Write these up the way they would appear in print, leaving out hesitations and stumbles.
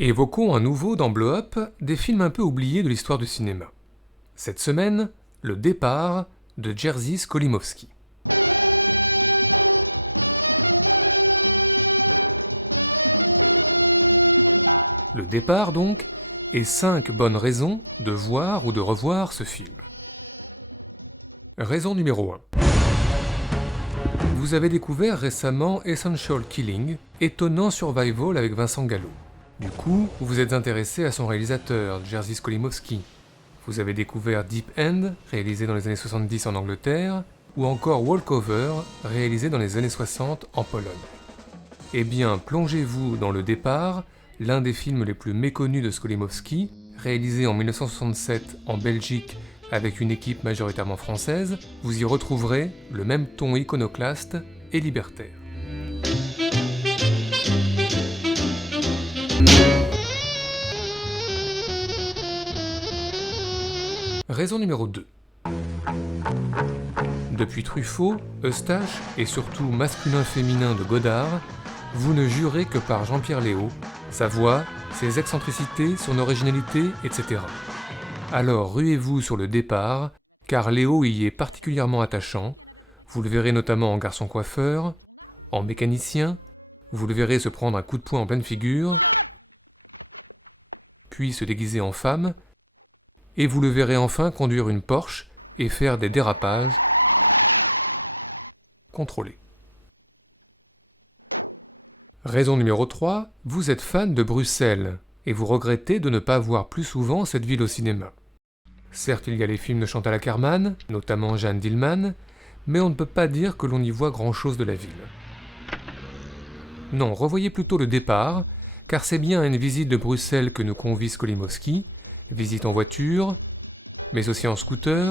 Évoquons à nouveau dans Blow Up des films un peu oubliés de l'histoire du cinéma. Cette semaine, Le Départ de Jerzy Skolimowski. Le Départ donc, et 5 bonnes raisons de voir ou de revoir ce film. Raison numéro 1. Vous avez découvert récemment Essential Killing, étonnant survival avec Vincent Gallo. Du coup, vous vous êtes intéressé à son réalisateur, Jerzy Skolimowski. Vous avez découvert Deep End, réalisé dans les années 70 en Angleterre, ou encore Walkover, réalisé dans les années 60 en Pologne. Eh bien, plongez-vous dans Le Départ, l'un des films les plus méconnus de Skolimowski, réalisé en 1967 en Belgique avec une équipe majoritairement française. Vous y retrouverez le même ton iconoclaste et libertaire. Raison numéro 2. Depuis Truffaut, Eustache et surtout Masculin-Féminin de Godard, vous ne jurez que par Jean-Pierre Léaud, sa voix, ses excentricités, son originalité, etc. Alors ruez-vous sur Le Départ, car Léaud y est particulièrement attachant. Vous le verrez notamment en garçon coiffeur, en mécanicien, vous le verrez se prendre un coup de poing en pleine figure, puis se déguiser en femme, et vous le verrez enfin conduire une Porsche et faire des dérapages contrôlés. Raison numéro 3, vous êtes fan de Bruxelles, et vous regrettez de ne pas voir plus souvent cette ville au cinéma. Certes, il y a les films de Chantal Akerman, notamment Jeanne Dielman, mais on ne peut pas dire que l'on y voit grand-chose de la ville. Non, revoyez plutôt Le Départ, car c'est bien à une visite de Bruxelles que nous convie Skolimowski, visite en voiture, mais aussi en scooter,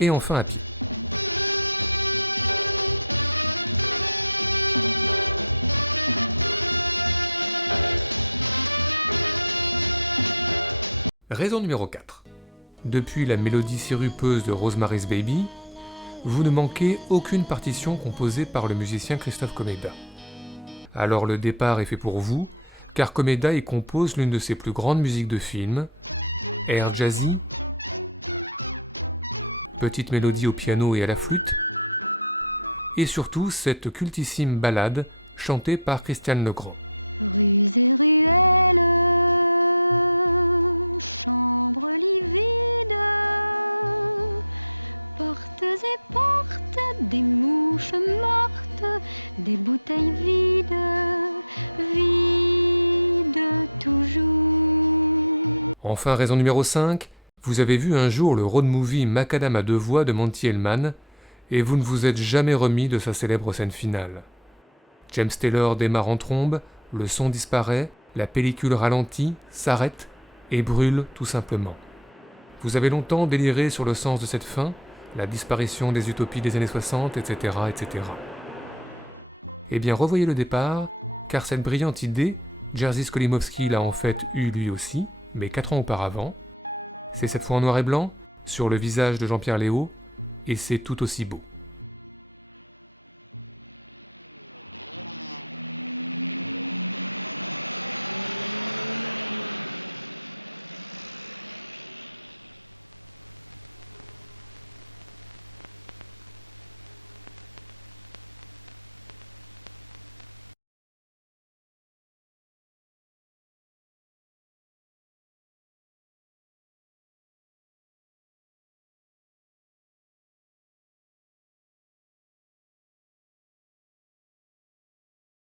et enfin à pied. Raison numéro 4. Depuis la mélodie sirupeuse de Rosemary's Baby, vous ne manquez aucune partition composée par le musicien Christophe Komeda. Alors Le Départ est fait pour vous, car Komeda y compose l'une de ses plus grandes musiques de film, air jazzy, petite mélodie au piano et à la flûte, et surtout cette cultissime ballade chantée par Christiane Legrand. Rues et ruelles, chambres livides, portes et portes, des mouches mortes, des bouteilles vides, vides toujours. Enfin, raison numéro 5, vous avez vu un jour le road movie Macadam à deux voix de Monty Hellman, et vous ne vous êtes jamais remis de sa célèbre scène finale. James Taylor démarre en trombe, le son disparaît, la pellicule ralentit, s'arrête, et brûle tout simplement. Vous avez longtemps déliré sur le sens de cette fin, la disparition des utopies des années 60, etc., etc. Eh bien, revoyez Le Départ, car cette brillante idée, Jerzy Skolimowski l'a en fait eue lui aussi, mais 4 ans auparavant. C'est cette fois en noir et blanc, sur le visage de Jean-Pierre Léaud, et c'est tout aussi beau.